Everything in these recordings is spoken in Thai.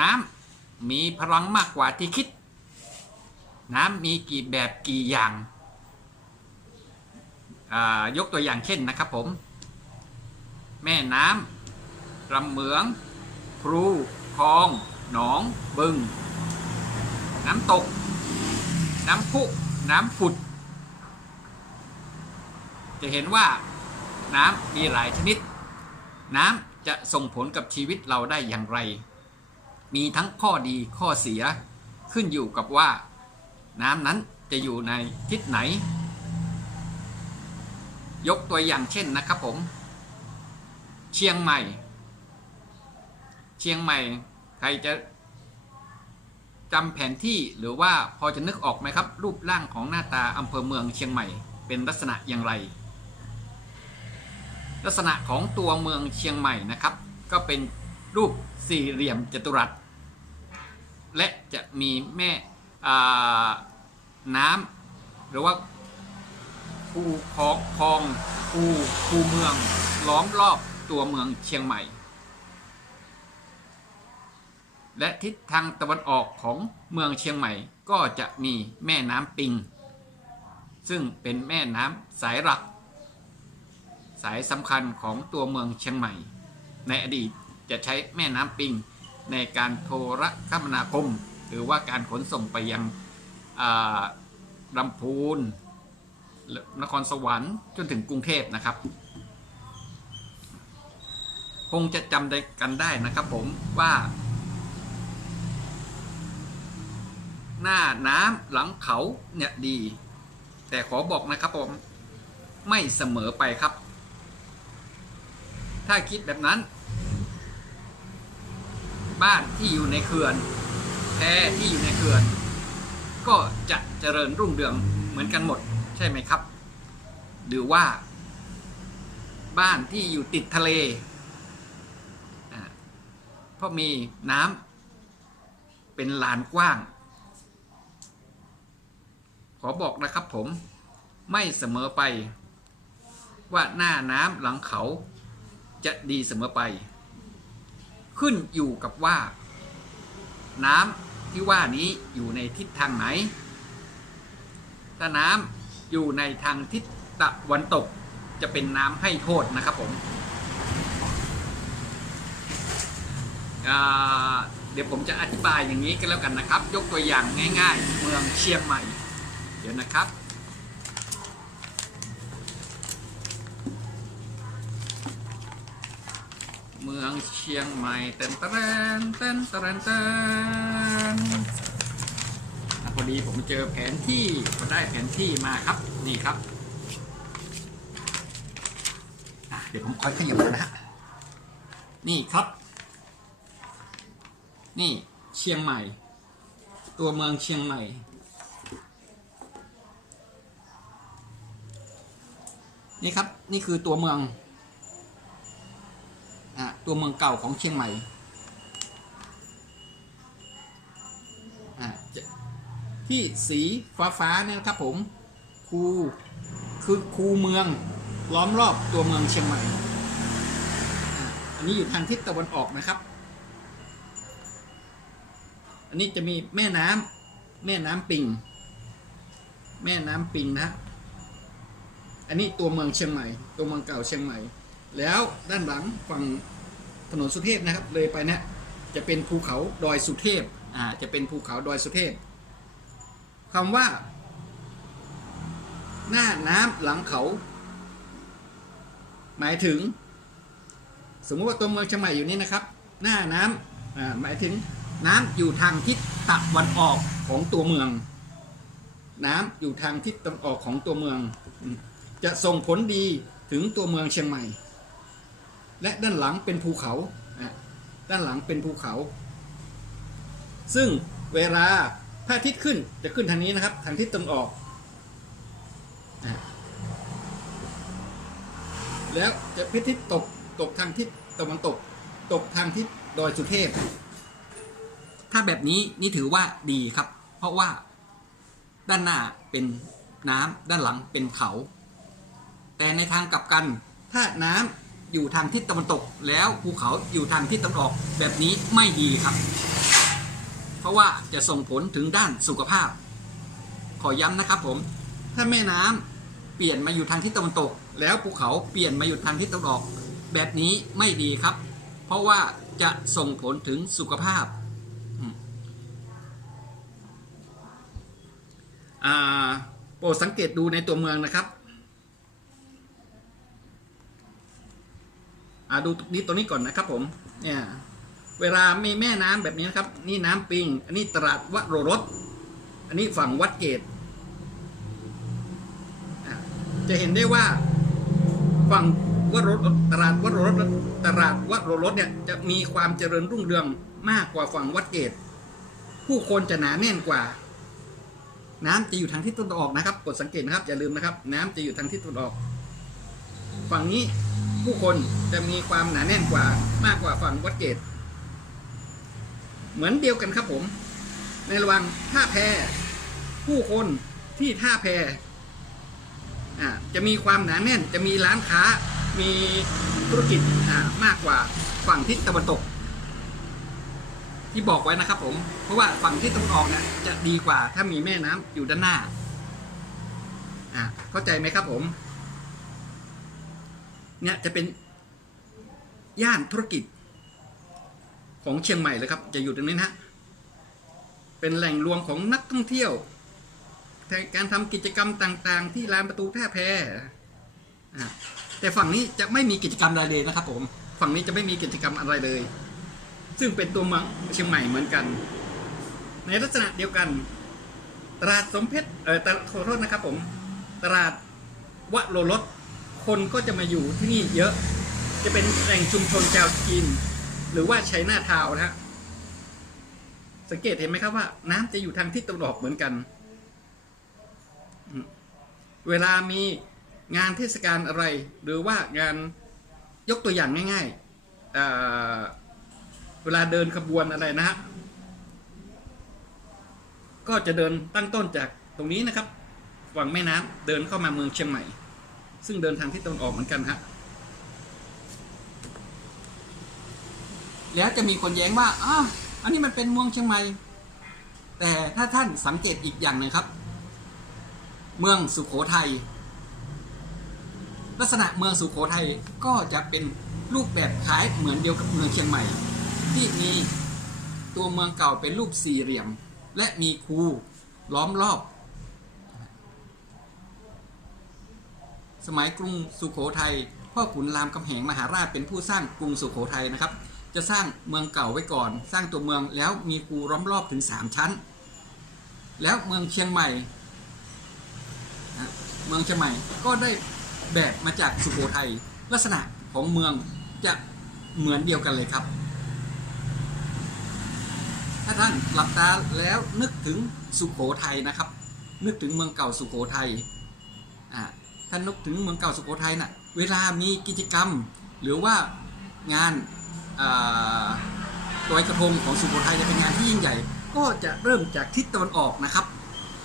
น้ำมีพลังมากกว่าที่คิด น้ำมีกี่แบบกี่อย่างายกตัวอย่างเช่นนะครับผม แม่น้ำลำเหมืองพรูคลอง หนอง บึง น้ำตก น้ำพุ น้ำผุด จะเห็นว่าน้ำมีหลายชนิด น้ำจะส่งผลกับชีวิตเราได้อย่างไร มีทั้งข้อดีข้อเสียขึ้นอยู่กับว่า น้ำนั้นจะอยู่ในทิศไหน ยกตัวอย่างเช่นนะครับผม เชียงใหม่ เชียงใหม่ใครจะจำแผนที่หรือว่าพอจะนึกออกไหมครับ รูปร่างของหน้าตาอำเภอเมืองเชียงใหม่เป็นลักษณะอย่างไร ลักษณะของตัวเมืองเชียงใหม่นะครับ ก็เป็นรูปสี่เหลี่ยมจัตุรัส และจะมีแม่น้ำหรือว่าคูคองคลองคูคูเมืองล้อมรอบตัวเมืองเชียงใหม่ และทิศทางตะวันออกของเมืองเชียงใหม่ก็จะมีแม่น้ำปิง ซึ่งเป็นแม่น้ำสายหลัก สายสำคัญของตัวเมืองเชียงใหม่ ในอดีตจะใช้แม่น้ำปิง ในการโทรคมนาคม หรือว่าการขนส่งไปยังลำพูนนครสวรรค์จนถึงกรุงเทพนะครับ คงจะจำได้กันได้นะครับผมว่า หน้าน้ำหลังเขาเนี่ยดี แต่ขอบอกนะครับผมไม่เสมอไปครับ ถ้าคิดแบบนั้น บ้านที่อยู่ในเขื่อน แพที่อยู่ในเขื่อน ก็จะเจริญรุ่งเรืองเหมือนกันหมดใช่ไหมครับ หรือว่า บ้านที่อยู่ติดทะเลเพราะมีน้ำเป็นลานกว้าง ขอบอกนะครับผมไม่เสมอไป ว่าหน้าน้ำหลังเขาจะดีเสมอไป ขึ้นอยู่กับว่า น้ำที่ว่านี้อยู่ในทิศทางไหน ถ้าน้ำอยู่ในทางทิศตะวันตกจะเป็นน้ำให้โทษนะครับผมเดี๋ยวผมจะอธิบายอย่างนี้กันแล้วกันนะครับ ยกตัวอย่างง่าย ๆ เมืองเชียงใหม่ เดี๋ยวนะครับ เมืองเชียงใหม่เต้นเต้นเต้นเต้นเต้นพอดีผมเจอแผนที่ก็ได้แผนที่มาครับนี่ครับเดี๋ยวผมค่อยขยับนะฮะนี่ครับ นี่เชียงใหม่ ตัวเมืองเชียงใหม่นี่ครับ นี่คือตัวเมือง อะตัวเมืองเก่าของเชียงใหม่ที่สีฟ้าฟ้าๆเนี่ยนะครับผมคูคือคูเมืองล้อมรอบตัวเมืองเชียงใหม่ อันนี้อยู่ทางทิศตะวันออกนะครับ อันนี้จะมีแม่น้ำแม่น้ำปิง แม่น้ำปิงนะ อันนี้ตัวเมืองเชียงใหม่ ตัวเมืองเก่าเชียงใหม่ แล้วด้านหลังฝั่งถนนสุเทพนะครับ เลยไปเนี่ยจะเป็นภูเขาดอยสุเทพอ่าจะเป็นภูเขาดอยสุเทพคำว่า หน้าน้ำหลังเขา หมายถึง สมมติว่าตัวเมืองเชียงใหม่อยู่นี่นะครับ หน้าน้ำอ่าหมายถึงน้ำอยู่ทางทิศตะวันออกของตัวเมือง น้ำอยู่ทางทิศตะวันออกของตัวเมือง จะส่งผลดีถึงตัวเมืองเชียงใหม่ และด้านหลังเป็นภูเขาด้านหลังเป็นภูเขา ซึ่งเวลาพระอาทิตย์ขึ้นจะขึ้นทางนี้นะครับทางทิศตะวันออก แล้วจะพระอาทิตย์ตกตกทางทิศตะวันตก ตกทางทิศดอยสุเทพ ถ้าแบบนี้นี่ถือว่าดีครับ เพราะว่าด้านหน้าเป็นน้ำด้านหลังเป็นเขา แต่ในทางกลับกันถ้าน้ำ อยู่ทางทิศตะวันตก แล้วภูเขาอยู่ทางทิศตะวันออกแบบนี้ไม่ดีครับ เพราะว่าจะส่งผลถึงด้านสุขภาพ ขอย้ำนะครับผม ถ้าแม่น้ำเปลี่ยนมาอยู่ทางทิศตะวันตก แล้วภูเขาเปลี่ยนมาอยู่ทางทิศตะวันออก แบบนี้ไม่ดีครับ เพราะว่าจะส่งผลถึงสุขภาพโปรดสังเกตดูในตัวเมืองนะครับ อ่าดูตรงนี้ตัวนี้ก่อนนะครับผมเนี่ยเวลามีแม่น้ำแบบนี้นะครับ นี่น้ำปิง อันนี้ตลาดวัดโรรสอันนี้ฝั่งวัดเกตจะเห็นได้ว่าฝั่งวัดโรรสตลาดวัดโรรสตลาดวัดโรรสเนี่ยจะมีความเจริญรุ่งเรืองมากกว่าฝั่งวัดเกต ผู้คนจะหนาแน่นกว่า น้ำจะอยู่ทางทิศตะวันออกนะครับ กดสังเกตนะครับอย่าลืมนะครับ น้ำจะอยู่ทางทิศตะวันออก ฝั่งนี้ ผู้คนจะมีความหนาแน่นกว่ามากกว่าฝั่งวัดเกต เหมือนเดียวกันครับผม ในระหว่างท่าแพผู้คนที่ท่าแพจะมีความหนาแน่นจะมีร้านค้ามีธุรกิจมากกว่าฝั่งทิศตะวันตก ที่บอกไว้นะครับผม เพราะว่าฝั่งทิศตะวันออกเนี่ยจะดีกว่าถ้ามีแม่น้ำอยู่ด้านหน้าเข้าใจไหมครับผม เนี่ยจะเป็นย่านธุรกิจของเชียงใหม่เลยครับ จะอยู่ตรงนี้นะเป็นแหล่งรวมของนักท่องเที่ยวการทำกิจกรรมต่าง ๆ ที่ลานประตูท่าแพอ่แต่ฝั่งนี้จะไม่มีกิจกรรมอะไรเลยนะครับ ผม ฝั่งนี้จะไม่มีกิจกรรมอะไรเลย ซึ่งเป็นตัวเมืองเชียงใหม่เหมือนกัน ในลักษณะเดียวกัน ตลาดสมเพชรเออตลาดขอโทษนะครับ ผม ตลาดวะโรรส คนก็จะมาอยู่ที่นี่เยอะ จะเป็นแหล่งชุมชนชาวจีนหรือว่าชัยนาทาวนะฮะสังเกตเห็นไหมครับว่า น้ำจะอยู่ทางทิศตะวันออกเหมือนกัน เวลามีงานเทศกาลอะไร หรือว่างานยกตัวอย่างง่ายๆเเวลาเดินขบวนอะไรนะฮะก็จะเดินตั้งต้นจากตรงนี้นะครับฝั่งแม่น้ำเดินเข้ามาเมืองเชียงใหม่ ซึ่งเดินทางทิศตะวันออกเหมือนกันฮะแล้วจะมีคนแย้งว่าอ้าวอันนี้มันเป็นเมืองเชียงใหม่ แต่ถ้าท่านสังเกตอีกอย่างหนึ่งครับ เมืองสุโขทัยลักษณะเมืองสุโขทัยก็จะเป็นรูปแบบคล้ายเหมือนเดียวกับเมืองเชียงใหม่ ที่มีตัวเมืองเก่าเป็นรูปสี่เหลี่ยม และมีคูล้อมรอบ สมัยกรุงสุโขทัยพ่อขุนรามคำแหงมหาราชเป็นผู้สร้างกรุงสุโขทัยนะครับ จะสร้างเมืองเก่าไว้ก่อน สร้างตัวเมืองแล้วมีคูล้อมรอบถึง 3 ชั้น แล้วเมืองเชียงใหม่ เมืองเชียงใหม่ก็ได้แบบมาจากสุโขทัยลักษณะของเมืองจะเหมือนเดียวกันเลยครับ ถ้าท่านหลับตาแล้วนึกถึงสุโขทัยนะครับ นึกถึงเมืองเก่าสุโขทัยอ่า ท่านนึกถึงเมืองเก่าสุโขทัยน่ะเวลามีกิจกรรม หรือว่างานลอยกระทงของสุโขทัยเนี่ยเป็นงานที่ยิ่งใหญ่ ก็จะเริ่มจากทิศตะวันออกนะครับ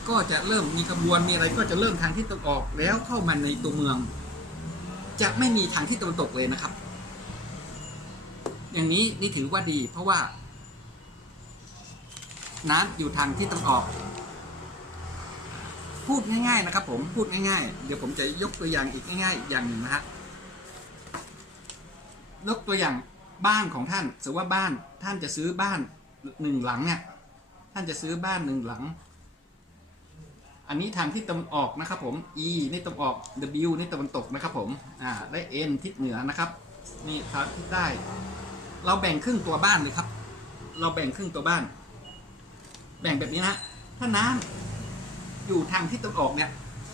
ก็จะเริ่มมีขบวนมีอะไรก็จะเริ่มทางทิศตะวันออกแล้วเข้ามาในตัวเมือง จะไม่มีทางทิศตะวันตกเลยนะครับ อย่างนี้นี่ถือว่าดีเพราะว่าน้ำอยู่ทางทิศตะวันออก พูดง่ายๆนะครับ ผมพูดง่ายๆ เดี๋ยวผมจะยกตัวอย่างอีกง่ายๆอย่างหนึ่งนะฮะยกตัวอย่างบ้านของท่านสมมติว่าบ้านท่านจะซื้อบ้านหนึ่งหลังเนี่ย ท่านจะซื้อบ้านหนึ่งหลัง อันนี้ทางที่ตะวันออกนะครับผม E นี่ตะวันออก W นี่ตะวันตกนะครับผมอ่าและ N ทิศเหนือนะครับนี่ทางทิศใต้เราแบ่งครึ่งตัวบ้านเลยครับ เราแบ่งครึ่งตัวบ้าน แบ่งแบบนี้นะถ้าน้ำ อยู่ทางทิศตะวันออกเนี่ย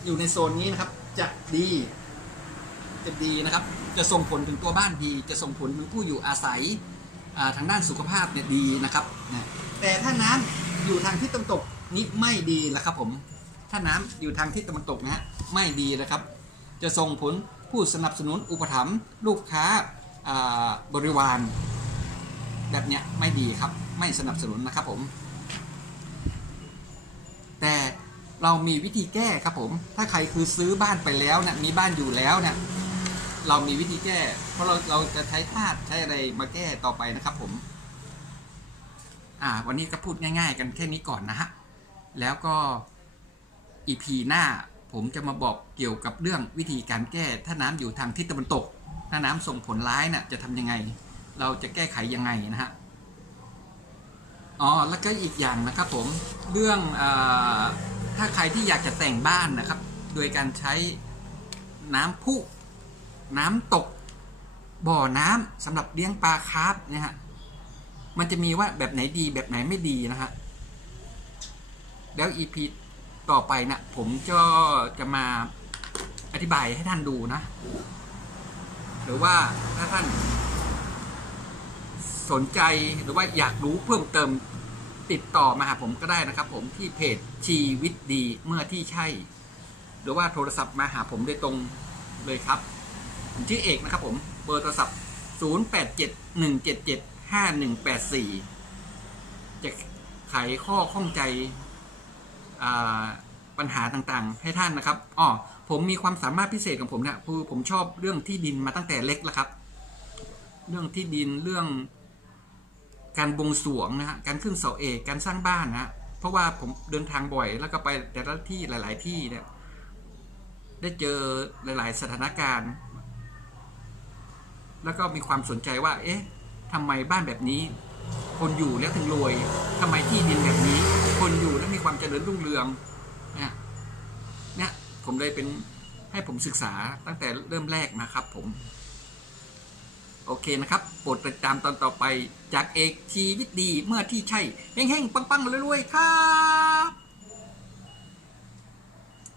อยู่ในโซนนี้นะครับ จะดี จะดีนะครับ จะส่งผลถึงตัวบ้านดี จะส่งผลถึงผู้อยู่อาศัยทางด้านสุขภาพเนี่ยดีนะครับนะแต่ถ้าน้ำอยู่ทางทิศตะวันตกนี่ไม่ดีแล้วครับผม ถ้าน้ำอยู่ทางทิศตะวันตกนะฮะไม่ดีนะครับ จะส่งผลผู้สนับสนุนอุปถัมภ์ลูกค้าบริวาร แบบเนี้ยไม่ดีครับ ไม่สนับสนุนนะครับผม แต่ เรามีวิธีแก้ครับผม ถ้าใครคือซื้อบ้านไปแล้วเนี่ยมีบ้านอยู่แล้วเนี่ยเรามีวิธีแก้ เพราะเราเราจะใช้ธาตุใช้อะไรมาแก้ต่อไปนะครับผม อ่า วันนี้ก็พูดง่าย ๆ กันแค่นี้ก่อนนะฮะ แล้วก็อีพีหน้าผมจะมาบอกเกี่ยวกับเรื่องวิธีการแก้ถ้าน้ำอยู่ทางทิศตะวันตก ถ้าน้ำส่งผลร้ายน่ะจะทำยังไง เราจะแก้ไขยังไงนะฮะอ๋อแล้วก็อีกอย่างนะครับผมเรื่องอา ถ้าใครที่อยากจะแต่งบ้านนะครับ โดยการใช้น้ำพุน้ำตกบ่อน้ำสำหรับเลี้ยงปลาคาร์ฟเนี่ยฮะมันจะมีว่าแบบไหนดีแบบไหนไม่ดีนะฮะแล้ว EP ต่อไปนะผมก็จะมาอธิบายให้ท่านดูนะ หรือว่าถ้าท่านสนใจหรือว่าอยากรู้เพิ่มเติม ติดต่อมาหาผมก็ได้นะครับ ผมที่เพจชีวิตดีเมื่อที่ใช่ หรือว่าโทรศัพท์มาหาผมโดยตรงเลยครับผมชื่อเอกนะครับ ผมเบอร์โทรศัพท์ 0871775184 จะไขข้อข้องใจปัญหาต่างๆ ให้ท่านนะครับอ๋อผมมีความสามารถพิเศษของผมเนี่ยคือผมชอบเรื่องที่ดินมาตั้งแต่เล็กแล้วครับ เรื่องที่ดินเรื่อง การบวงสรวงนะฮะการขึ้นเสาเอกการสร้างบ้านนะฮะเพราะว่าผมเดินทางบ่อย แล้วก็ไปแต่ละที่หลาย ๆ ที่เนี่ยได้เจอหลาย ๆ สถานการณ์ แล้วก็มีความสนใจว่า เอ๊ะทำไมบ้านแบบนี้ คนอยู่แล้วถึงรวยทำไมที่ดินแบบนี้ คนอยู่แล้วมีความเจริญรุ่งเรืองเนี่ยเนี่ยผมเลยเป็นให้ผมศึกษาตั้งแต่เริ่มแรกนะครับผม โอเคนะครับ โปรดติดตามตอนต่อไปจากเอกชีวิตดีเมื่อที่ใช่เฮ้งๆ ปังๆรวยๆครับ